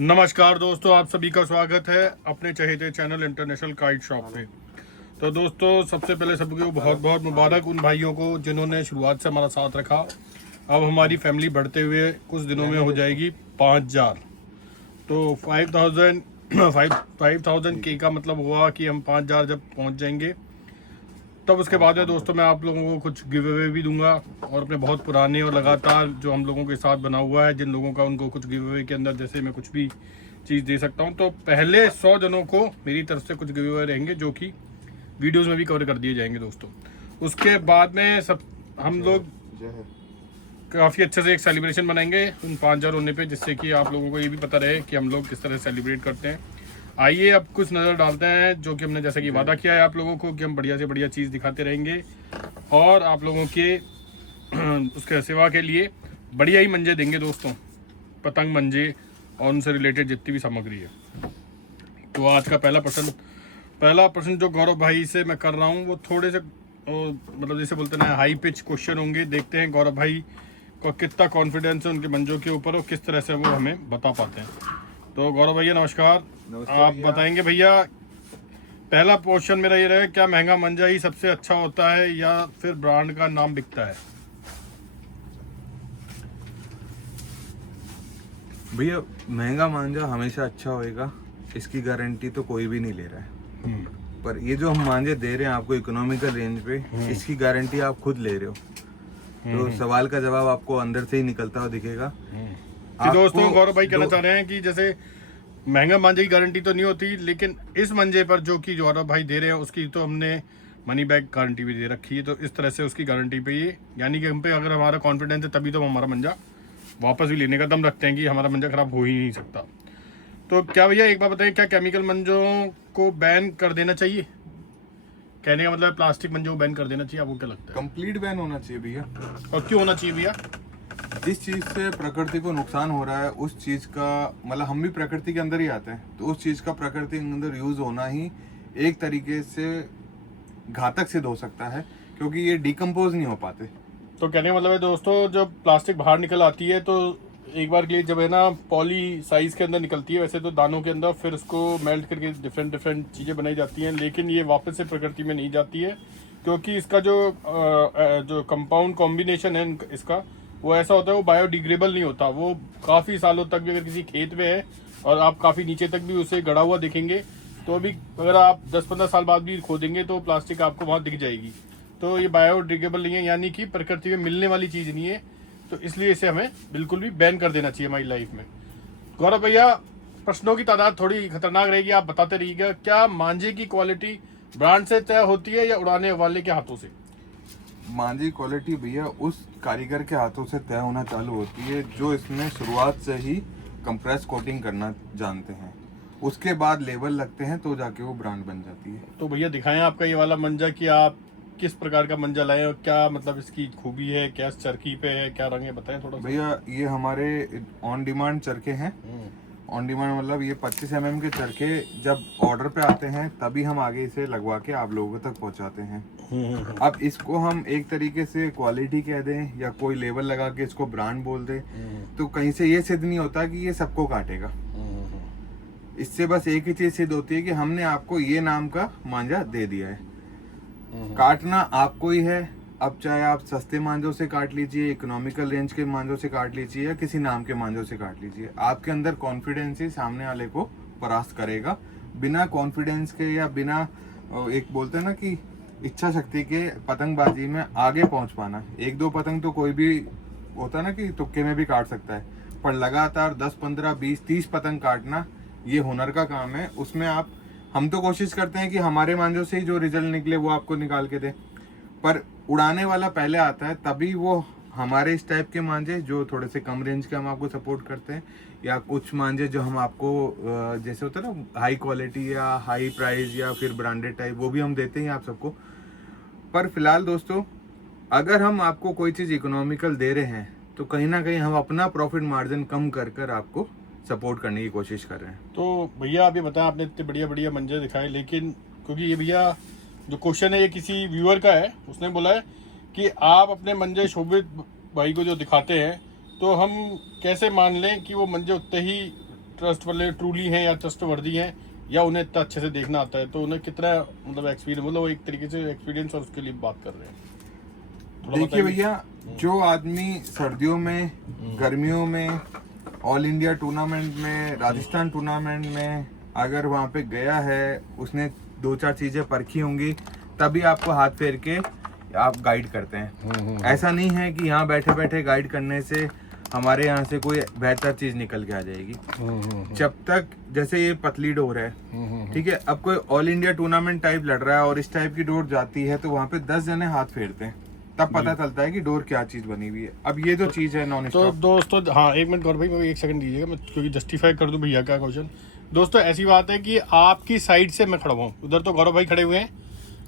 नमस्कार दोस्तों, आप सभी का स्वागत है अपने चहेते चैनल इंटरनेशनल काइट शॉप पे। तो दोस्तों, सबसे पहले सबको बहुत बहुत मुबारक उन भाइयों को जिन्होंने शुरुआत से हमारा साथ रखा। अब हमारी फैमिली बढ़ते हुए कुछ दिनों में हो जाएगी 5000। तो 5000 के का मतलब हुआ कि हम 5000 जब पहुंच जाएंगे तब उसके बाद में दोस्तों मैं आप लोगों को कुछ गिव अवे भी दूंगा, और अपने बहुत पुराने और लगातार जो हम लोगों के साथ बना हुआ है जिन लोगों का, उनको कुछ गिव अवे के अंदर जैसे मैं कुछ भी चीज़ दे सकता हूं। तो पहले 100 जनों को मेरी तरफ से कुछ गिव अवे रहेंगे जो कि वीडियोस में भी कवर कर दिए जाएंगे दोस्तों। उसके बाद में सब हम लोग काफ़ी अच्छे से एक सेलिब्रेशन बनाएंगे उन 5000 होने पे, जिससे कि आप लोगों को ये भी पता रहे कि हम लोग किस तरह सेलिब्रेट करते हैं। आइए अब कुछ नज़र डालते हैं जो कि हमने जैसे कि वादा किया है आप लोगों को कि हम बढ़िया से बढ़िया चीज़ दिखाते रहेंगे और आप लोगों के उसके सेवा के लिए बढ़िया ही मंजे देंगे दोस्तों, पतंग मंजे और उनसे रिलेटेड जितनी भी सामग्री है। तो आज का पहला प्रश्न जो गौरव भाई से मैं कर रहा हूँ वो थोड़े से मतलब जैसे बोलते हैं हाई पिच क्वेश्चन होंगे। देखते हैं गौरव भाई को कितना कॉन्फिडेंस है उनके मंजों के ऊपर और किस तरह से वो हमें बता पाते हैं। तो गौरव भैया नमस्कार। आप बताएंगे भैया, पहला क्वेश्चन मेरा ये रहे, क्या महंगा मंजा ही सबसे अच्छा होता है या फिर ब्रांड का नाम बिकता है? भैया महंगा मांझा हमेशा अच्छा होएगा, इसकी गारंटी तो कोई भी नहीं ले रहा है। पर ये जो हम मांझे दे रहे हैं आपको इकोनॉमिकल रेंज पे, इसकी गारंटी आप खुद ले रहे हो। तो सवाल का जवाब आपको अंदर से ही निकलता हुआ दिखेगा। कि दोस्तों गौरव भाई कहना चाह रहे हैं कि जैसे महंगा मांझे की गारंटी तो नहीं होती, लेकिन इस मंजे पर जो कि गौरव भाई दे रहे हैं उसकी तो हमने मनी बैक गारंटी भी दे रखी है। तो इस तरह से उसकी गारंटी पे ये, यानी कि हम पे अगर हमारा कॉन्फिडेंस है तभी तो हम हमारा मंजा वापस भी लेने का दम रखते हैं कि हमारा मंजा खराब हो ही नहीं सकता। तो क्या भैया एक बार बताइए, क्या केमिकल मंजों को बैन कर देना चाहिए? कहने का मतलब प्लास्टिक मंजों को बैन कर देना चाहिए, आपको क्या लगता है? कंप्लीट बैन होना चाहिए भैया। और क्यों होना चाहिए भैया? जिस चीज से प्रकृति को नुकसान हो रहा है उस चीज का, मतलब हम भी प्रकृति के अंदर ही आते हैं, तो उस चीज का प्रकृति के अंदर यूज होना ही एक तरीके से घातक सिद्ध हो सकता है, क्योंकि ये डिकम्पोज नहीं हो पाते। तो कहने का मतलब है दोस्तों, जब प्लास्टिक बाहर निकल आती है तो एक बार के लिए जब है ना पॉली साइज के अंदर निकलती है, वैसे तो दानों के अंदर, फिर उसको मेल्ट करके डिफरेंट चीज़ें बनाई जाती हैं, लेकिन ये वापस से प्रकृति में नहीं जाती है, क्योंकि इसका जो कंपाउंड कॉम्बिनेशन है इसका, वो ऐसा होता है, वो बायोडिग्रेडेबल नहीं होता। वो काफ़ी सालों तक भी अगर किसी खेत में है और आप काफ़ी नीचे तक भी उसे गड़ा हुआ दिखेंगे, तो अभी अगर आप 10-15 साल बाद भी खोदेंगे तो प्लास्टिक आपको वहाँ दिख जाएगी। तो ये बायोडिग्रेडेबल नहीं है, यानी कि प्रकृति में मिलने वाली चीज़ नहीं है। तो इसलिए इसे हमें बिल्कुल भी बैन कर देना चाहिए हमारी लाइफ में। गौरव भैया, प्रश्नों की तादाद थोड़ी खतरनाक रहेगी, आप बताते रहिएगा। क्या मांझे की क्वालिटी ब्रांड से तय होती है या उड़ाने वाले के हाथों से? मांझी क्वालिटी भैया उस कारीगर के हाथों से तय होना चालू होती है जो इसमें शुरुआत से ही कंप्रेस कोटिंग करना जानते हैं। उसके बाद लेबल लगते हैं तो जाके वो ब्रांड बन जाती है। तो भैया दिखाएं आपका ये वाला मंजा कि आप किस प्रकार का मंजा लाए और क्या मतलब इसकी खूबी है, क्या चरखी पे है, क्या रंग है, बताएं थोड़ा सा। भैया ये हमारे ऑन डिमांड चरखे हैं। ऑन डिमांड मतलब ये 25 mm के चरखे जब ऑर्डर पे आते हैं तभी हम आगे इसे लगवा के आप लोगों तक पहुंचाते हैं। अब इसको हम एक तरीके से क्वालिटी कह दें या कोई लेबल लगा के इसको ब्रांड बोल दें, तो कहीं से ये सिद्ध नहीं होता कि ये सबको काटेगा। इससे बस एक ही चीज सिद्ध होती है कि हमने आपको ये नाम का मांझा दे दिया है। काटना आपको ही है। अब चाहे आप सस्ते मांझों से काट लीजिए, इकोनॉमिकल रेंज के मांझों से काट लीजिए या किसी नाम के मांझों से काट लीजिए, आपके अंदर कॉन्फिडेंस ही सामने वाले को परास्त करेगा। बिना कॉन्फिडेंस के या बिना एक बोलते हैं ना कि इच्छा शक्ति के पतंगबाजी में आगे पहुंच पाना, 1-2 पतंग तो कोई भी होता है ना कि तुक्के में भी काट सकता है, पर लगातार 10, 15, 20, 30 पतंग काटना ये हुनर का काम है। उसमें हम तो कोशिश करते हैं कि हमारे मांझों से ही जो रिजल्ट निकले वो आपको निकाल के दे, पर उड़ाने वाला पहले आता है, तभी वो हमारे इस टाइप के मांझे जो थोड़े से कम रेंज के हम आपको सपोर्ट करते हैं, या कुछ मांझे जो हम आपको जैसे होता है ना हाई क्वालिटी या हाई प्राइस या फिर ब्रांडेड टाइप, वो भी हम देते हैं आप सबको। पर फिलहाल दोस्तों, अगर हम आपको कोई चीज़ इकोनॉमिकल दे रहे हैं तो कहीं ना कहीं हम अपना प्रॉफिट मार्जिन कम कर कर आपको सपोर्ट करने की कोशिश कर रहे हैं। तो भैया आप ये बताएं, आपने इतने बढ़िया बढ़िया मंजर दिखाए, लेकिन क्योंकि ये भैया जो क्वेश्चन है ये किसी व्यूअर का है, उसने बोला है कि आप अपने मंजे शोभित भाई को जो दिखाते हैं, तो हम कैसे मान लें कि वो मंजे उतने ही ट्रस्ट वाले ट्रूली हैं या ट्रस्ट वर्दी हैं, या उन्हें इतना अच्छे से देखना आता है, तो उन्हें कितना मतलब एक्सपीरियंस, मतलब वो एक तरीके से एक्सपीरियंस और उसके लिए बात कर रहे हैं। थोड़ा देखिए बताइए। भैया, जो आदमी सर्दियों में, गर्मियों में, ऑल इंडिया टूर्नामेंट में, राजस्थान टूर्नामेंट में अगर वहाँ पे गया है, उसने 2-4 चीजें परखी होंगी, तभी आपको हाथ फेर के आप गाइड करते हैं। ऐसा नहीं है कि यहाँ बैठे बैठे गाइड करने से हमारे यहाँ से कोई बेहतर चीज निकल के आ जाएगी। जब तक, जैसे ये पतली डोर है, ठीक है, अब कोई ऑल इंडिया टूर्नामेंट टाइप लड़ रहा है और इस टाइप की डोर जाती है, तो वहाँ पे 10 जने हाथ फेरते हैं, तब पता चलता है कि डोर क्या चीज बनी हुई है। अब ये जो चीज है नॉन तो स्टॉप, दोस्तों, हाँ एक मिनट गौरव भाई, मैं एक सेकंड दीजिएगा, मैं क्योंकि जस्टिफाई कर दूं भैया का क्वेश्चन। दोस्तों ऐसी बात है कि आपकी साइड से मैं खड़ा हुआ हूँ, उधर तो गौरव भाई खड़े हुए हैं,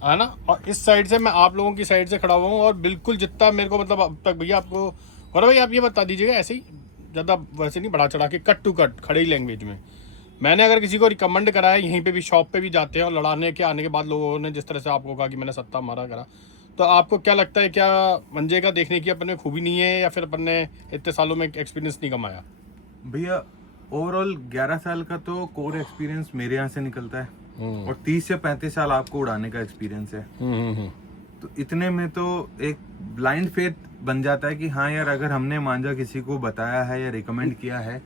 है ना, और इस साइड से मैं आप लोगों की साइड से खड़ा हुआ हूँ, और बिल्कुल जितना मेरे को मतलब अब तक, भैया आपको गौरव भाई आप ये बता दीजिएगा, ऐसे ही ज़्यादा वैसे नहीं बढ़ा चढ़ा के, कट टू कट खड़ी लैंग्वेज में, मैंने अगर किसी को रिकमेंड करा है, यहीं पे भी शॉप पे भी जाते हैं, और लड़ाने के आने के बाद लोगों ने जिस तरह से आपको कहा कि मैंने सत्ता मारा करा, तो आपको क्या लगता है, क्या मंजे का देखने की अपन में खूबी नहीं है, या फिर अपन ने इतने सालों में एक्सपीरियंस नहीं कमाया? भैया ओवरऑल 11 साल का तो कोर एक्सपीरियंस मेरे यहाँ से निकलता है, और 30 से 35 साल आपको उड़ाने का एक्सपीरियंस है। तो इतने में तो एक ब्लाइंड फेथ बन जाता है कि हाँ यार, अगर हमने मांझा किसी को बताया है या रिकमेंड किया है।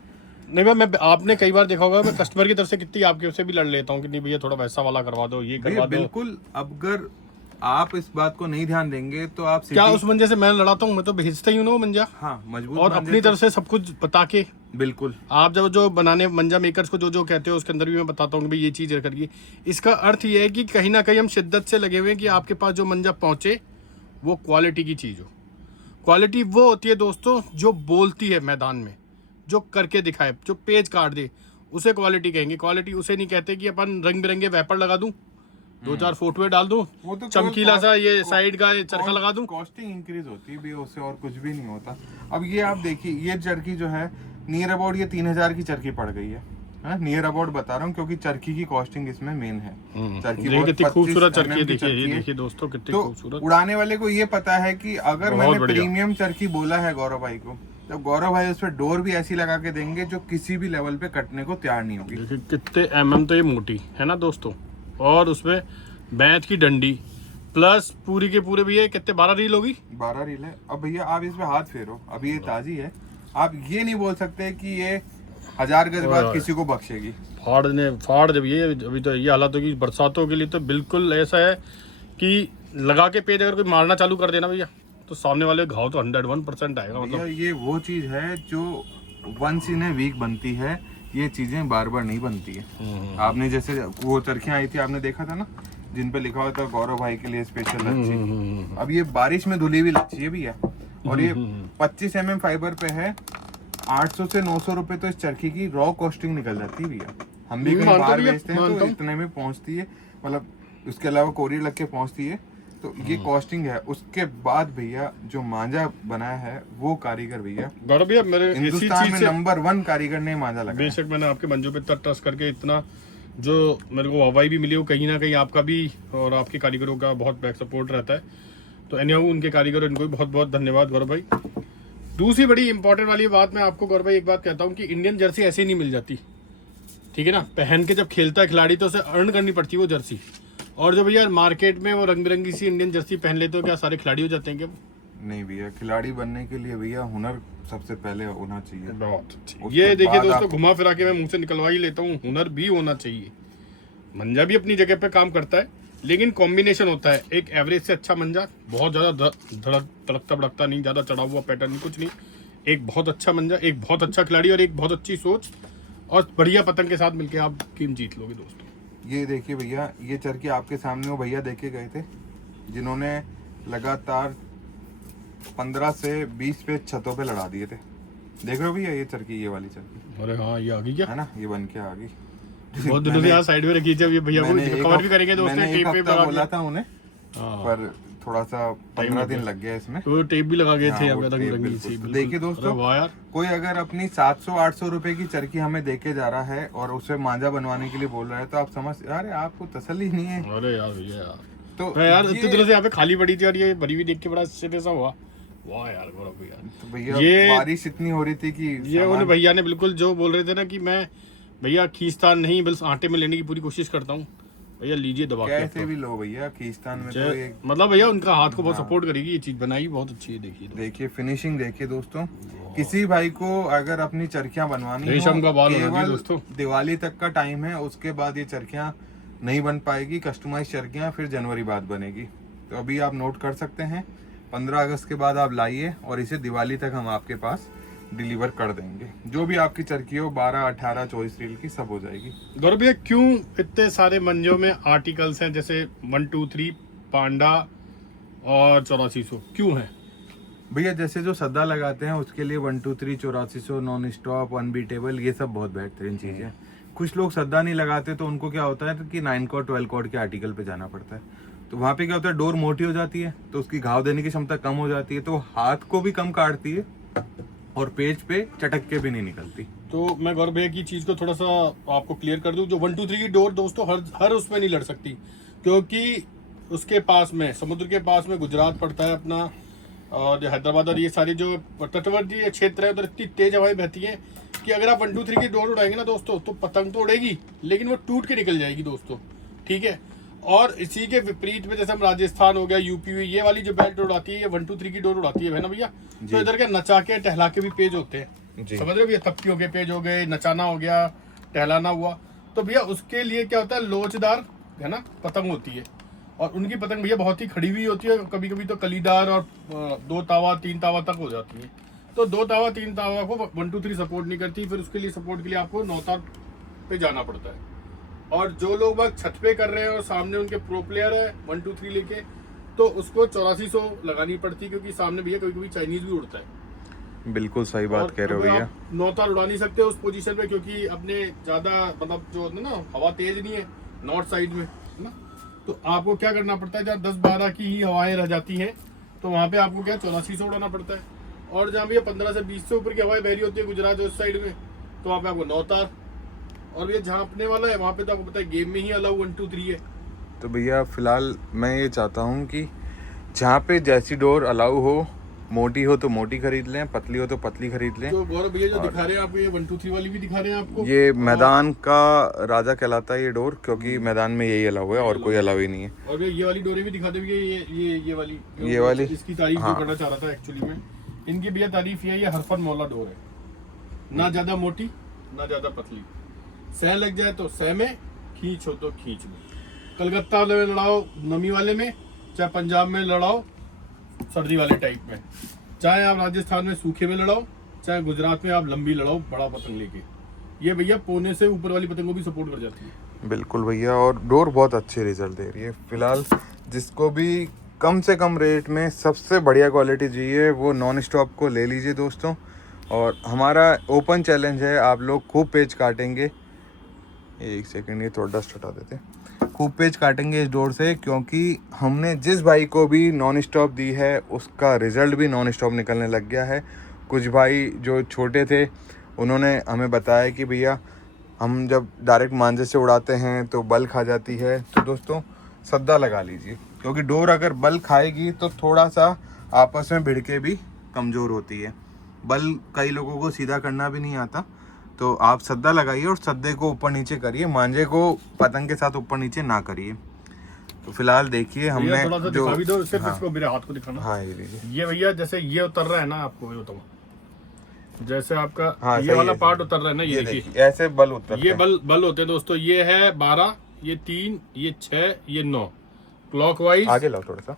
नहीं मैं आपने कई बार देखा होगा, मैं कस्टमर की तरफ से कितनी आपके से भी लड़ लेता हूँ कि नहीं भैया थोड़ा वैसा वाला करवा दो, ये करवा दो। बिल्कुल, अगर आप इस बात को नहीं ध्यान देंगे तो आप क्या उस मंजे से मैं लड़ाता हूँ, मैं तो भेजता ही हूँ ना वो मंजा, हाँ, मजबूत और मांझे अपनी तो- तरफ से सब कुछ बता के। बिल्कुल, आप जब जो बनाने मंजा मेकर्स को जो जो कहते हो, उसके अंदर भी मैं बताता हूँ कि भाई ये चीज़ करिए। इसका अर्थ ये है कि कहीं ना कहीं हम शिद्दत से लगे हुए हैं कि आपके पास जो मंजा पहुँचे वो क्वालिटी की चीज़ हो। क्वालिटी वो होती है दोस्तों जो बोलती है मैदान में, जो करके दिखाए, जो पेज काट दे, उसे क्वालिटी कहेंगे। क्वालिटी उसे नहीं कहते कि अपन रंग बिरंगे वैपर लगा दूं, 2-4 फोटोए डाल दूं, वो तो चमकीला सा ये साइड का चरखा लगा दूं। कॉस्टिंग इंक्रीज होती है भी, उससे और कुछ भी नहीं होता। अब ये आप देखिए, ये चरखी जो है नियर अबाउट ये 3000 की चरखी पड़ गई है, नियर अबाउट बता रहा हूँ, क्योंकि चरखी की कॉस्टिंग इसमें मेन है। चरखी देखिए कितनी 25 खूबसूरत चरखी है, mm की देखिए ये चरखी है। देखिए दोस्तों कितनी तो खूबसूरत। उड़ाने वाले को ये पता है कि अगर बहुत मैंने बढ़िया। प्रीमियम चरखी बोला है गौरव भाई को, तो गौरव भाई उस पर डोर भी ऐसी लगा के देंगे जो किसी भी लेवल पे कटने को तैयार नहीं होगी। देखिए कितने mm तो ये मोटी है ना दोस्तों, और उसमें बैंत की डंडी प्लस पूरी के पूरे भैया कितने 12 रील होगी, 12 रील है। अब भैया आप इस पे हाथ फेरो, अभी ये ताजी है, आप ये नहीं बोल सकते कि ये 1000 गज बाद किसी को बख्शेगी। फाड़ जब ये अभी तो ये हालात होगी बरसातों के लिए, तो बिल्कुल ऐसा है कि लगा के पेज अगर कोई मारना चालू कर देना भैया, तो सामने वाले घाव तो 101% आएगा। भैया मतलब ये वो चीज है जो वंस इन ए वीक बनती है, ये चीजें बार बार नहीं बनती है। आपने जैसे वो चरखियां आई थी, आपने देखा था ना, जिन पे लिखा हुआ था गौरव भाई के लिए स्पेशल लच्छी। अब ये बारिश में धुली हुई लच्छी है भैया, और ये 25 mm फाइबर पे है। 800 से 900 रुपए तो इस चरखी की रॉ कॉस्टिंग निकल जाती है भैया। हम भी कहीं बाहर बेचते हैं तो इतने में पहुंचती है, मतलब उसके अलावा कोरियर लग के पहुंचती है, तो ये कॉस्टिंग है। उसके बाद भैया जो मांझा बनाया है वो कारीगर भैया गौरव भैया मेरे हिंदुस्तान में नंबर 1 कारीगर ने मांझा लगाया। बेशक मैंने आपके मंजू पे इतना ट्रस्ट करके इतना जो मेरे को हवाई भी मिली, वो कहीं ना कहीं आपका भी और आपके कारीगरों का बहुत बैक सपोर्ट रहता है। तो एनीहाउ उनके कारीगरों, इनको भी बहुत बहुत धन्यवाद गौरव भाई। दूसरी बड़ी इंपॉर्टेंट वाली बात मैं आपको गौरव भाई एक बात कहता हूँ कि इंडियन जर्सी ऐसे ही नहीं मिल जाती, ठीक है ना। पहन के जब खेलता है खिलाड़ी तो उसे अर्न करनी पड़ती है वो जर्सी, और जब भैया मार्केट में वो रंग बिरंगी सी इंडियन जर्सी पहन लेते हो, क्या सारे खिलाड़ी हो जाते हैं क्या? नहीं भैया, खिलाड़ी बनने के लिए भैया हुनर सबसे पहले होना चाहिए। बहुत अच्छी। ये देखिए दोस्तों, घुमा फिरा के मैं मुंह से निकलवा ही लेता हूँ, हुनर भी होना चाहिए। मंजा भी अपनी जगह पे काम करता है, लेकिन कॉम्बिनेशन होता है। एक एवरेज से अच्छा मंजा, बहुत ज़्यादा धड़कता भड़कता नहीं, ज़्यादा चढ़ा हुआ पैटर्न नहीं, कुछ नहीं। एक बहुत अच्छा मंजा, एक बहुत अच्छा खिलाड़ी, और एक बहुत अच्छी सोच और बढ़िया पतंग के साथ मिलके आप गेम जीत लोगे दोस्तों। ये देखिए भैया, ये चरखी आपके सामने वो भैया देखे गए थे जिन्होंने लगातार 15 से 20 पे छतों पे लड़ा दिए थे। देख रहे हो भैया ये चरखी, ये वाली चरखी, अरे हाँ ये आ गई क्या, है ना, ये बन के आ गई। बहुत दिनों से यहाँ साइड में रखी थी, भैया को कवर भी करेंगे दोस्तों। मैंने एक हफ्ता बोला था उन्हें, हाँ। पर थोड़ा सा 15 दिन लग गया इसमें, तो टेप भी लगा गए थे हाँ, वो यहाँ पे टेप रंगीन बिल्कुल। सी। तो देखिए दोस्तों, वाह यार, कोई अगर अपनी 700-800 रुपए की चरखी हमें देके जा रहा है और उसे मांझा बनवाने के लिए बोल रहा है, तो आप समझ, अरे आपको तसल्ली नहीं है। अरे यार भैया यार, तो यार इतने दिनों से यहाँ पे खाली पड़ी थी और ये भरी हुई देख के बड़ा आश्चर्य सा हुआ। वाह यार गौरव भैया, तो भैया ये बारिश इतनी हो रही थी कि ये उन भैया ने बिल्कुल जो बोल रहे थे ना कि मैं भैया खींचतान नहीं, बस आटे में लेने की पूरी कोशिश करता हूँ। भैया लीजिए दबा के कैसे भी लो भैया, खींचतान में तो एक मतलब भैया उनका हाथ को बहुत सपोर्ट करेगी ये चीज, बनाई बहुत अच्छी है। देखिए फिनिशिंग देखिए दोस्तों। किसी भाई को अगर अपनी चरखियां बनवानी रेशम का बाल होना चाहिए केवल दोस्तों। दिवाली तक का टाइम है, उसके बाद ये चरखियां नहीं बन पाएगी। कस्टमाइज चरखियां फिर जनवरी बाद बनेगी। तो अभी आप नोट कर सकते हैं, 15 अगस्त के बाद आप लाइए और इसे दिवाली तक हम आपके पास डिलीवर कर देंगे। जो भी आपकी चरखी हो 12, 18, 24 रील की सब हो जाएगी। गौरव भैया क्यों इतने सारे मंजों में आर्टिकल्स हैं, जैसे 1, 2, 3 पांडा और 8400 क्यों है? भैया जैसे जो सद्दा लगाते हैं उसके लिए 1, 2, 3, 8400, नॉन स्टॉप, अनबीटेबल, ये सब बहुत बेहतरीन चीज़ है। कुछ लोग सद्दा नहीं लगाते तो उनको क्या होता है कि 9 कॉर्ड 12 कॉर्ड के आर्टिकल पे जाना पड़ता है। तो वहाँ पे क्या होता है, डोर मोटी हो जाती है तो उसकी घाव देने की क्षमता कम हो जाती है, तो हाथ को भी कम काटती है और पेज पे चटक के भी नहीं निकलती। तो मैं गौरव भैया की चीज़ को थोड़ा सा आपको क्लियर कर दूं, जो 1, 2, 3 की डोर दोस्तों हर उसमें नहीं लड़ सकती, क्योंकि उसके पास में समुद्र के पास में गुजरात पड़ता है अपना, और हैदराबाद और ये सारी जो तटवर्ती क्षेत्र है उधर इतनी तेज हवाएं बहती हैं कि अगर आप 1, 2, 3 की डोर उड़ाएंगे ना दोस्तों तो पतंग तो उड़ेगी लेकिन वो टूट के निकल जाएगी दोस्तों, ठीक है। और इसी के विपरीत में जैसे हम राजस्थान हो गया, यूपी हुई, ये वाली जो बेल्ट उड़ाती है ये 1, 2, 3 की डोर उड़ाती है ना भैया, तो इधर के नचा के टहला के भी पेज होते हैं, समझ रहे हो भैया, तप्पियों के पेज हो गए, नचाना हो गया, टहलाना हुआ, तो भैया उसके लिए क्या होता है, लोचदार है ना पतंग होती है, और उनकी पतंग भैया बहुत ही खड़ी हुई होती है, कभी कभी तो कलीदार और 2 तावा 3 तावा तक हो जाती है। तो 2 तावा 3 तावा को 1, 2, 3 सपोर्ट नहीं करती, फिर उसके लिए सपोर्ट के लिए आपको 9 तार पे जाना पड़ता है। और जो लोग बाग छत पे कर रहे हैं और सामने उनके प्रो प्लेयर है 1, 2, 3 लेके, तो उसको 8400 लगानी पड़ती है, क्योंकि सामने भैया कभी कभी चाइनीज भी उड़ता है। बिल्कुल सही बात कह रहे हो भैया। 9 तार उड़ा नहीं सकते उस पोजीशन पे, क्योंकि अपने ज्यादा मतलब जो ना हवा तेज नहीं है नॉर्थ साइड में है ना, तो आपको क्या करना पड़ता है, जहाँ 10-12 की ही हवाएं रह जाती हैं तो वहाँ पे आपको क्या 8400 उड़ाना पड़ता है, और जहाँ भैया 15 से 20 से ऊपर की हवाएं बह रही होती है गुजरात उस साइड में, तो वहाँ पे आपको 9 तार, और ये जहाँ अपने वाला है वहाँ पे तो आपको पता है गेम में ही अलाउ 1, 2, 3 है। तो भैया फिलहाल मैं ये चाहता हूँ कि जहाँ पे जैसी डोर अलाउ हो, मोटी हो तो मोटी खरीद लें, पतली हो तो पतली खरीद लें। तो गौरव भैया जो दिखा रहे हैं आपको, ये 1, 2, 3 वाली भी दिखा रहे हैं आपको, ये मैदान का राजा कहलाता है ये डोर, क्योंकि मैदान में यही अलाउ है और कोई अलाउ ही नहीं है। और ये वाली डोरी भी दिखा दे भैया, ये वाली इसकी तारीफ जो करना चाह रहा था एक्चुअली में, इनकी भैया तारीफ ये हरफन मौला डोर है, ना ज्यादा मोटी ना ज्यादा पतली, सह लग जाए तो सह में, खींच हो तो खींच में, कलकत्ता में लड़ाओ नमी वाले में, चाहे पंजाब में लड़ाओ सर्दी वाले टाइप में, चाहे आप राजस्थान में सूखे में लड़ाओ, चाहे गुजरात में आप लंबी लड़ाओ बड़ा पतंग लेके, ये भैया पौने से ऊपर वाली पतंग को भी सपोर्ट कर जाती है। बिल्कुल भैया, और डोर बहुत अच्छे रिजल्ट दे रही है। फिलहाल जिसको भी कम से कम रेट में सबसे बढ़िया क्वालिटी चाहिए वो नॉन स्टॉप को ले लीजिए दोस्तों। और हमारा ओपन चैलेंज है, आप लोग खूब पेज काटेंगे, एक सेकंड ये थोड़ा डस्ट हटा देते हैं, खूब पेज काटेंगे इस डोर से, क्योंकि हमने जिस भाई को भी नॉन स्टॉप दी है उसका रिज़ल्ट भी नॉन स्टॉप निकलने लग गया है। कुछ भाई जो छोटे थे उन्होंने हमें बताया कि भैया हम जब डायरेक्ट मांझे से उड़ाते हैं तो बल खा जाती है, तो दोस्तों सद्दा लगा लीजिए, क्योंकि डोर अगर बल खाएगी तो थोड़ा सा आपस में भिड़ के भी कमज़ोर होती है। बल कई लोगों को सीधा करना भी नहीं आता, तो आप सद्दा लगाइए और सद्दे को ऊपर नीचे करिए, मांझे को पतंग के साथ ऊपर नीचे ना करिए। तो फिलहाल देखिए हमने थोड़ा सा जो दिखा भी दो सिर्फ हाँ, इसको मेरे हाथ को दिखाना। हाँ ये लीजिए, ये भैया जैसे ये उतर रहा है ना, आपको मैं बताऊं, जैसे आपका हाँ, ये वाला पार्ट उतर रहा है ना, ये देखिए ऐसे बल उतरते ये हैं। बल होते हैं दोस्तों, ये है 12, ये 3, ये 6, ये 9, क्लॉकवाइज आगे लाओ थोड़ा सा,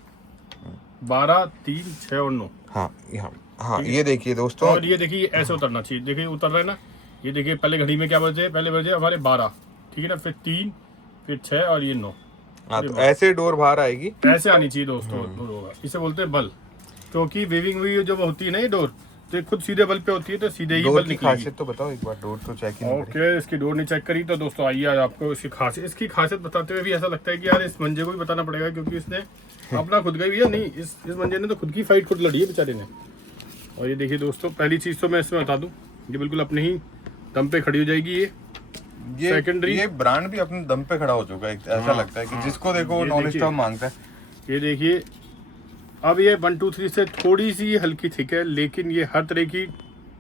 12, 3, 6 और 9। हाँ यहाँ, हाँ ये देखिए दोस्तों, और ये देखिए ऐसे उतरना चाहिए, देखिए उतर रहा है ना, ये देखिए पहले घड़ी में क्या बजे, पहले बजे हमारे 12, ठीक है ना, फिर 3, फिर 6 और ये 9। हाँ तो ऐसे डोर बाहर आएगी, ऐसे आनी चाहिए दोस्तों, डोर होगा, इसे बोलते हैं बल, क्योंकि वेविंग हुई जब होती है ना ये डोर, तो खुद सीधे बल पे होती है, तो सीधे ही डोर बल की निकलेगी। खासियत तो बताओ एक बार, डोर तो चेक ही नहीं करी। ओके, इसकी डोर नहीं चेक करी तो दोस्तों आइए आज आपको इसकी खासियत बताते हुए भी ऐसा लगता है कि यार इस मंजे को भी बताना पड़ेगा, क्योंकि इसने अपना खुद का ही भैया नहीं, इस मंजे ने तो खुद की फाइट खुद लड़ी है बेचारे ने। और ये देखिए दोस्तों, पहली चीज तो मैं इसमें बता दूं, ये बिल्कुल अपने ही दम पे खड़ी हो जाएगी। ये सेकेंडरी, ये ब्रांड भी अपने दम पे खड़ा हो चुका है, ऐसा लगता है कि जिसको देखो वो नॉन स्टॉप मांगता है। ये देखिए, अब ये 1, 2, 3 से थोड़ी सी हल्की थिक है, लेकिन ये हर तरह की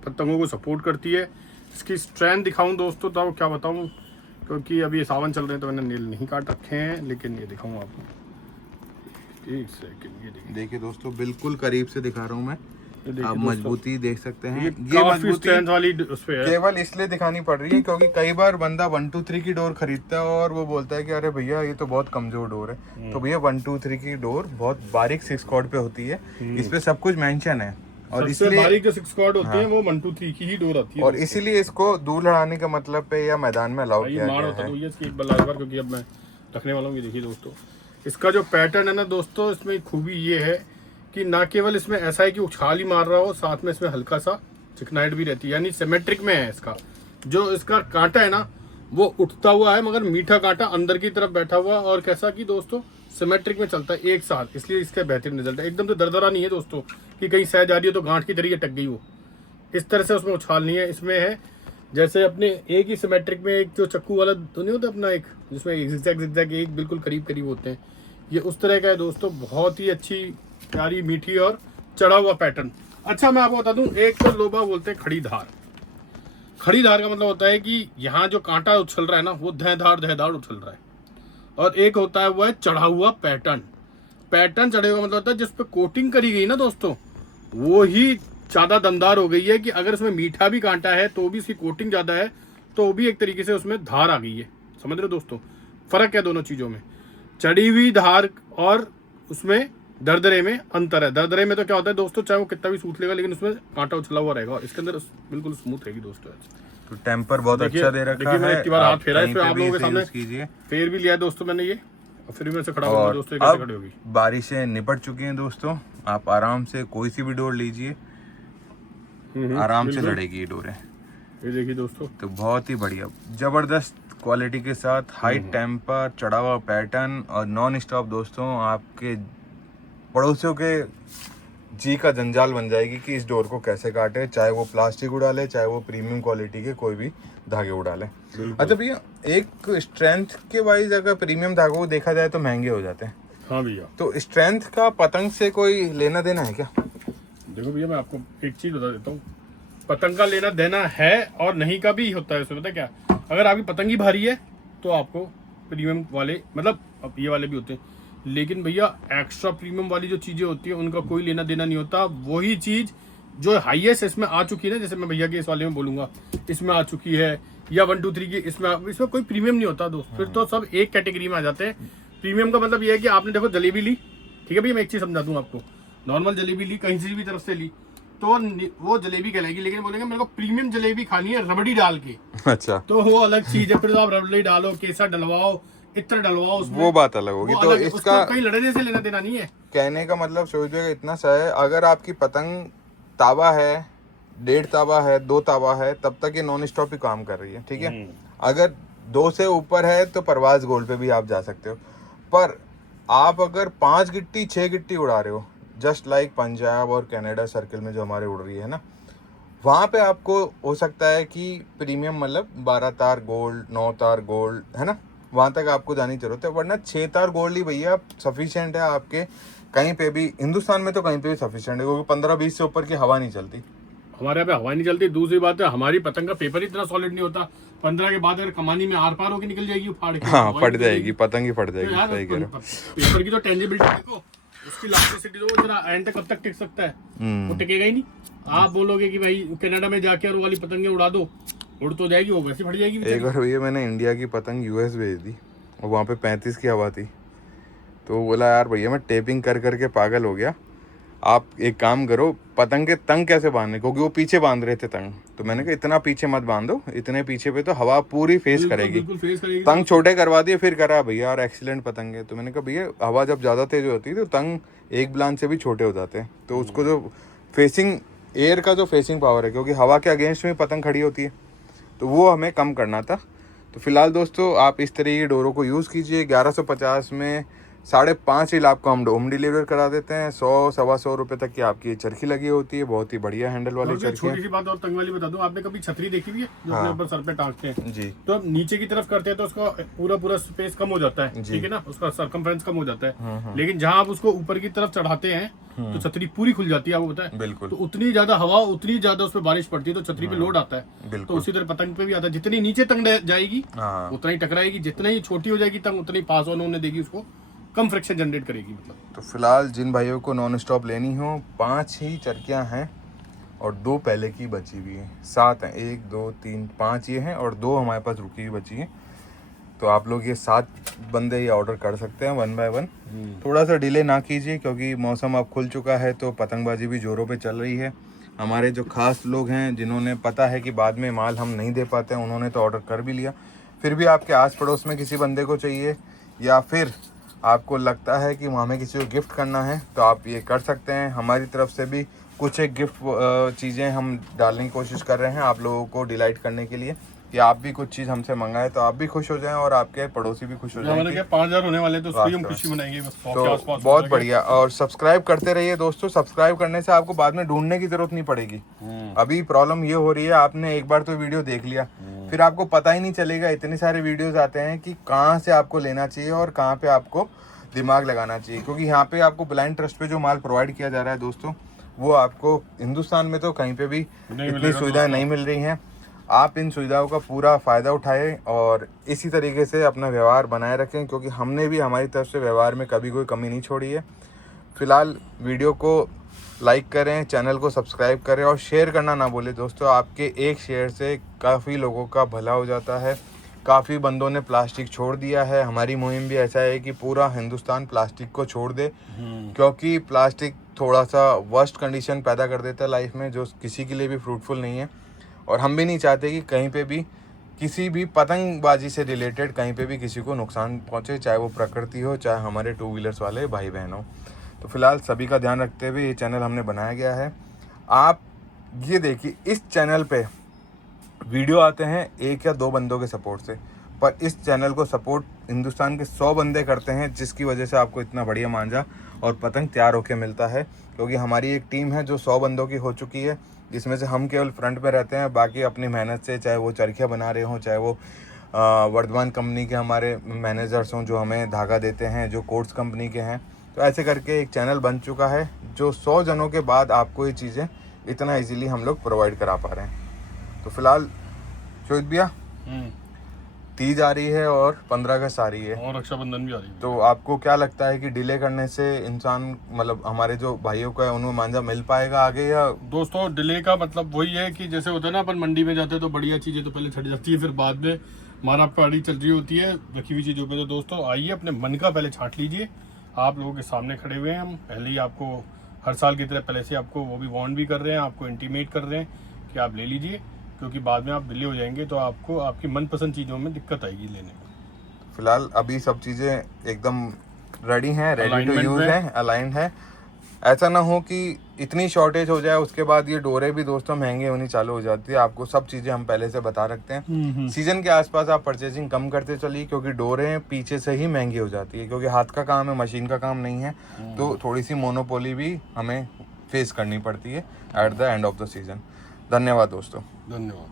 पतंगों को सपोर्ट करती है, इसकी स्ट्रेंथ दिखाऊं दोस्तों तो क्या बताऊं, क्योंकि अभी ये सावन चल रहे हैं तो मैंने नील नहीं काट रखे हैं, लेकिन ये दिखाऊं आपको। एक सेकंड, ये देखिए दोस्तों, बिल्कुल करीब से दिखा रहा हूँ मैं, देखिए आप दोस्तों, मजबूती देख सकते हैं। ये ये काफी मजबूती स्ट्रेंथ वाली उस पे है। केवल इसलिए दिखानी पड़ रही है क्योंकि कई बार बंदा 1 2 3 की डोर खरीदता है और वो बोलता है कि अरे भैया ये तो बहुत कमजोर डोर है। तो भैया 1 2 3 की डोर बहुत बारीक 6 कॉर्ड पे होती है, इस पे सब कुछ मेंशन है। और सबसे बारीक जो 6 कॉर्ड होती है वो 1 2 3 की ही डोर आती है। और इसीलिए इसको दूर लड़ाने का मतलब पे या मैदान में अलाउ किया मार गया होता है। तो ये इसकी एक बार, क्योंकि अब मैं रखने वाला हूँ। ये देखिए दोस्तों, इसका जो पैटर्न है ना दोस्तों, इसमें खूबी ये है कि ना केवल इसमें ऐसा है कि उछाल ही मार रहा हो, साथ में इसमें हल्का सा चिकनाइट भी रहती है, यानी सिमेट्रिक में है। इसका जो इसका कांटा है ना वो उठता हुआ है, मगर मीठा कांटा अंदर की तरफ बैठा हुआ, और कैसा कि दोस्तों सिमेट्रिक में चलता है एक साथ, इसलिए इसका बेहतरीन रिजल्ट है। एकदम तो दरदरा नहीं है दोस्तों कि कहीं सह जा रही है तो गांठ की तरह अटक गई हो, इस तरह से उसमें उछाल नहीं है। इसमें है जैसे अपने एक ही सिमेट्रिक में एक जो चक्कू वाला तो नहीं होता अपना, एक जिसमें जिगजैग एक बिल्कुल करीब करीब होते हैं, ये उस तरह का है दोस्तों। बहुत ही अच्छी प्यारी मीठी और चढ़ा हुआ पैटर्न। अच्छा मैं आपको बता दूं, एक तो लोबा बोलते हैं खड़ी धार। खड़ी धार का मतलब होता है कि यहाँ जो कांटा उछल रहा है ना वो दहधार उछल रहा है, और एक होता है वो है चढ़ा हुआ पैटर्न। पैटर्न चढ़े हुआ मतलब होता है जिस पे कोटिंग करी गई ना दोस्तों, वो ही ज्यादा दमदार हो गई है कि अगर उसमें मीठा भी कांटा है तो भी उसकी कोटिंग ज्यादा है, तो भी एक तरीके से उसमें धार आ गई है। समझ रहे हो दोस्तों, फर्क है दोनों चीजों में। चढ़ी हुई धार और उसमें दरदरे में अंतर है। दरदरे में तो क्या होता है दोस्तों, चाहे वो कितना भी सूत लेगा लेकिन उसमें कांटा उछला हुआ रहेगा, और इसके अंदर बिल्कुल स्मूथ रहेगी दोस्तों। तो टेम्पर बहुत अच्छा दे रखा है। मैंने एक बार हाथ फेरा है कहीं इसमें, पे आप भी लोगों के इसे सामने यूज कीजिए। फेर भी लिया है दोस्तों मैंने ये, और फिर मैं से खड़ा होगा और दोस्तों, ये कैसे अब खड़ी होगी। बारिशें निपट चुकी हैं दोस्तों, आप आराम से कोई सी भी डोर लीजिए, आराम से लड़ेगी ये डोरें। ये देखिए दोस्तों, तो बहुत ही बढ़िया जबरदस्त क्वालिटी के साथ, हाई टेम्पर, चढ़ा हुआ पैटर्न और नॉन स्टॉप दोस्तों। आपके पड़ोसियों के जी का जंजाल बन जाएगी कि इस डोर को कैसे काटे, चाहे वो प्लास्टिक उड़ा ले, चाहे वो प्रीमियम क्वालिटी के कोई भी धागे उड़ा ले। अच्छा भैया, एक स्ट्रेंथ के वाइज अगर प्रीमियम धागों को देखा जाए तो महंगे हो जाते हैं। हाँ भैया, तो स्ट्रेंथ का पतंग से कोई लेना देना है क्या? देखो भैया मैं आपको एक चीज बता देता हूँ, पतंग का लेना देना है और नहीं का भी होता है उसमें। पता क्या, अगर आपकी पतंग ही भारी है तो आपको प्रीमियम वाले, मतलब अब ये वाले भी होते हैं, लेकिन भैया एक्स्ट्रा प्रीमियम वाली जो चीजें होती है उनका कोई लेना देना नहीं होता। वही चीज जो हाईएस्ट इसमें आ चुकी है ना, जैसे मैं भैया के इस वाले में बोलूंगा इसमें आ चुकी है, या 1 2 3 की इसमें कोई प्रीमियम नहीं होता दोस्त, फिर तो सब एक कैटेगरी में आ जाते हैं। प्रीमियम का मतलब ये है कि आपने देखो जलेबी ली, ठीक है भैया, मैं एक चीज समझा दूं आपको, नॉर्मल जलेबी ली कहीं से भी तरफ से ली तो वो जलेबी कहलाएगी, लेकिन बोलेंगे मेरे को प्रीमियम जलेबी खानी है रबड़ी डाल के, अच्छा, तो वो अलग चीज है। फिर तो आप रबड़ी डालो, केसर डलवाओ, इत्र डलवाओ उसमें, वो बात अलग होगी। तो इसका कहीं लड़ने से लेना देना नहीं है। कहने का मतलब सोचिएगा इतना सा है, अगर आपकी पतंग तावा है, 1.5 तावा है, 2 तावा है, तब तक ये नॉन स्टॉप ही काम कर रही है, ठीक है। अगर 2 से ऊपर है तो परवाज गोल पे भी आप जा सकते हो, पर आप अगर 5 गिट्टी 6 गिट्टी उड़ा रहे हो, जस्ट लाइक पंजाब और कनाडा सर्कल में जो हमारे उड़ रही है ना, वहाँ पे आपको हो सकता है कि प्रीमियम मतलब 12 तार गोल्ड, 9 तार गोल्ड, है ना, वहाँ तक आपको जाने की जरूरत है। वरना 6 तार गोल्ड ही भैया सफिशिएंट है आपके, कहीं पे भी हिंदुस्तान में तो कहीं पे भी सफिशिएंट है, क्योंकि 15-20 से ऊपर की हवा नहीं चलती हमारे यहाँ पे, हवा नहीं चलती। दूसरी बात है हमारी पतंग का पेपर इतना सॉलिड नहीं होता, 15 के बाद अगर कमानी में आर पार होकर निकल जाएगी वो फाड़ के, हाँ, फट जाएगी, पतंग ही फट जाएगी। यार सही कह रहे हो। पेपर की तो टेंजिबिलिटी देखो, उसकी इलास्टिसिटी तो जरा एंड तक कब तक टिक सकता है, वो टिकेगा ही नहीं। आप बोलोगे कि भाई कनाडा में जाके और वो वाली पतंगे उड़ा दो, उड़ तो जाएगी, वो वैसे फट जाएगी। एक बार भैया मैंने इंडिया की पतंग यूएस भेज दी और वहाँ पे 35 की हवा थी, तो बोला यार भैया मैं टेपिंग कर करके पागल हो गया, आप एक काम करो, पतंग के तंग कैसे बांधने, क्योंकि वो पीछे बांध रहे थे तंग, तो मैंने कहा इतना पीछे मत बांधो, इतने पीछे पे तो हवा पूरी फेस करेगी, तंग छोटे करवा दिए, फिर करा भैया यार एक्सीलेंट पतंग है। तो मैंने कहा भैया हवा जब ज़्यादा तेज होती है तो तंग एक ब्लान से भी छोटे हो जाते हैं, तो उसको जो फेसिंग एयर का जो फेसिंग पावर है, क्योंकि हवा के अगेंस्ट में पतंग खड़ी होती है, तो वो हमें कम करना था। तो फिलहाल दोस्तों आप इस तरह की डोरों को यूज़ कीजिए। 1150 में 5.5 आपको हम होम डिलीवर करा देते हैं। 100-125 रुपए तक की आपकी ये चरखी लगी होती है, बहुत ही बढ़िया हैंडल वाली और मैं चरखी है। छोटी सी बात और तंग वाली बता दूं, आपने कभी छतरी देखी हुई है जो हाँ। अपने ऊपर सर पे टांगते हैं? जी तो अब नीचे की तरफ करते हैं तो उसका पूरा स्पेस कम हो जाता है, जी। ठीक है ना, उसका सरकमफ्रेंस कम हो जाता है। लेकिन जहां आप उसको ऊपर की तरफ चढ़ाते हैं तो छतरी पूरी खुल जाती है, आपको पता है। बिल्कुल तो उतनी ज्यादा हवा, उतनी ज्यादा उसमें बारिश पड़ती है तो छतरी पे लोड आता है। तो बिल्कुल। उसी तरह पतंग पे भी आता है, जितनी नीचे तंग जाएगी हाँ उतना ही टकराएगी, जितना ही छोटी हो जाएगी तंग उतनी पास ऑन होने देगी, उसको कम फ्रिक्शन जनरेट करेगी। मतलब तो फिलहाल जिन भाइयों को नॉन स्टॉप लेनी हो 5 ही चरखियाँ हैं और 2 पहले की बची हुई हैं। 7 हैं, 1 2 3 5 ये हैं और 2 हमारे पास रुकी हुई बची हैं। तो आप लोग ये 7 बंदे ये ऑर्डर कर सकते हैं 1 बाय 1। थोड़ा सा डिले ना कीजिए क्योंकि मौसम अब खुल चुका है तो पतंगबाजी भी ज़ोरों पे चल रही है। हमारे जो खास लोग हैं जिन्होंने पता है कि बाद में माल हम नहीं दे पाते हैं, उन्होंने तो ऑर्डर कर भी लिया। फिर भी आपके आस पड़ोस में किसी बंदे को चाहिए या फिर आपको लगता है कि हमें किसी को गिफ्ट करना है तो आप ये कर सकते हैं। हमारी तरफ से भी कुछ एक गिफ्ट चीज़ें हम डालने की कोशिश कर रहे हैं आप लोगों को डिलाइट करने के लिए कि आप भी कुछ चीज़ हमसे मंगाएं तो आप भी खुश हो जाएं और आपके पड़ोसी भी खुश हो हमारे जाएंगे। क्या 5000 होने वाले तो उसकी हम खुशी मनाएंगे बस 100 के तो आसपास। बहुत बढ़िया। और सब्सक्राइब करते रहिए दोस्तों। सब्सक्राइब करने से आपको बाद में ढूंढने की जरूरत नहीं पड़ेगी। अभी प्रॉब्लम ये हो रही है, आपने एक बार तो वीडियो देख लिया फिर आपको पता ही नहीं चलेगा, इतने सारे वीडियोस आते हैं कि कहाँ से आपको लेना चाहिए और कहाँ पे आपको दिमाग लगाना चाहिए। क्योंकि यहाँ पे आपको ब्लाइंड ट्रस्ट पे जो माल प्रोवाइड किया जा रहा है दोस्तों, वो आपको हिंदुस्तान में तो कहीं पे भी इतनी सुविधाएं नहीं मिल रही हैं। आप इन सुविधाओं का पूरा फ़ायदा उठाएं और इसी तरीके से अपना व्यवहार बनाए रखें क्योंकि हमने भी हमारी तरफ से व्यवहार में कभी कोई कमी नहीं छोड़ी है। फिलहाल वीडियो को लाइक करें, चैनल को सब्सक्राइब करें और शेयर करना ना भूलें दोस्तों। आपके एक शेयर से काफ़ी लोगों का भला हो जाता है। काफ़ी बंदों ने प्लास्टिक छोड़ दिया है। हमारी मुहिम भी ऐसा है कि पूरा हिंदुस्तान प्लास्टिक को छोड़ दे क्योंकि प्लास्टिक थोड़ा सा वर्स्ट कंडीशन पैदा कर देता है लाइफ में जो किसी के लिए भी फ्रूटफुल नहीं है। और हम भी नहीं चाहते कि कहीं पे भी किसी भी पतंगबाजी से रिलेटेड कहीं पे भी किसी को नुकसान पहुंचे, चाहे वो प्रकृति हो चाहे हमारे 2 व्हीलर्स वाले भाई बहन हो। तो फिलहाल सभी का ध्यान रखते हुए ये चैनल हमने बनाया गया है। आप ये देखिए, इस चैनल पे वीडियो आते हैं 1 या 2 बंदों के सपोर्ट से, पर इस चैनल को सपोर्ट हिंदुस्तान के 100 बंदे करते हैं जिसकी वजह से आपको इतना बढ़िया मांझा और पतंग तैयार होके मिलता है। क्योंकि हमारी एक टीम है जो 100 बंदों की हो चुकी है, जिसमें से हम केवल फ्रंट में रहते हैं, बाकी अपनी मेहनत से, चाहे वो चरखियाँ बना रहे हों, चाहे वो वर्धमान कंपनी के हमारे मैनेजर्स हों जो हमें धागा देते हैं, जो कोर्ट्स कंपनी के हैं। तो ऐसे करके एक चैनल बन चुका है जो 100 जनों के बाद आपको ये चीज़ें इतना इजीली हम लोग प्रोवाइड करा पा रहे हैं। तो फिलहाल शोहित भैया, तीज आ रही है और 15 अगस्त आ रही है और रक्षाबंधन भी आ रही है, तो आपको क्या लगता है कि डिले करने से इंसान, मतलब हमारे जो भाइयों का है, उनमें मांझा मिल पाएगा आगे? या दोस्तों डिले का मतलब वही है कि जैसे होता है ना, अपन मंडी में जाते हैं तो बढ़िया चीज़ें तो पहले छट जाती है, फिर बाद में मारा पाड़ी चल रही होती है रखी हुई चीज़ों पे। तो दोस्तों आइए, अपने मन का पहले छांट लीजिए। आप लोगों के सामने खड़े हुए हैं हम, पहले ही आपको हर साल की तरह पहले से आपको वो भी वार्न भी कर रहे हैं, आपको इंटीमेट कर रहे हैं कि आप ले लीजिए, क्योंकि बाद में आप डिले हो जाएंगे तो आपको आपकी मनपसंद चीज़ों में दिक्कत आएगी लेने में। फिलहाल अभी सब चीज़ें एकदम रेडी हैं, रेडी टू Alignment यूज़ में। हैं, अलाइंड है। ऐसा ना हो कि इतनी शॉर्टेज हो जाए उसके बाद ये डोरे भी दोस्तों महंगी होनी चालू हो जाती है। आपको सब चीज़ें हम पहले से बता रखते हैं। सीजन के आसपास आप परचेजिंग कम करते चलिए क्योंकि डोरे पीछे से ही महंगी हो जाती है, क्योंकि हाथ का काम है, मशीन का काम नहीं है। तो थोड़ी सी मोनोपोली भी हमें फेस करनी पड़ती है at the end of the season. धन्यवाद दोस्तों। धन्यवाद।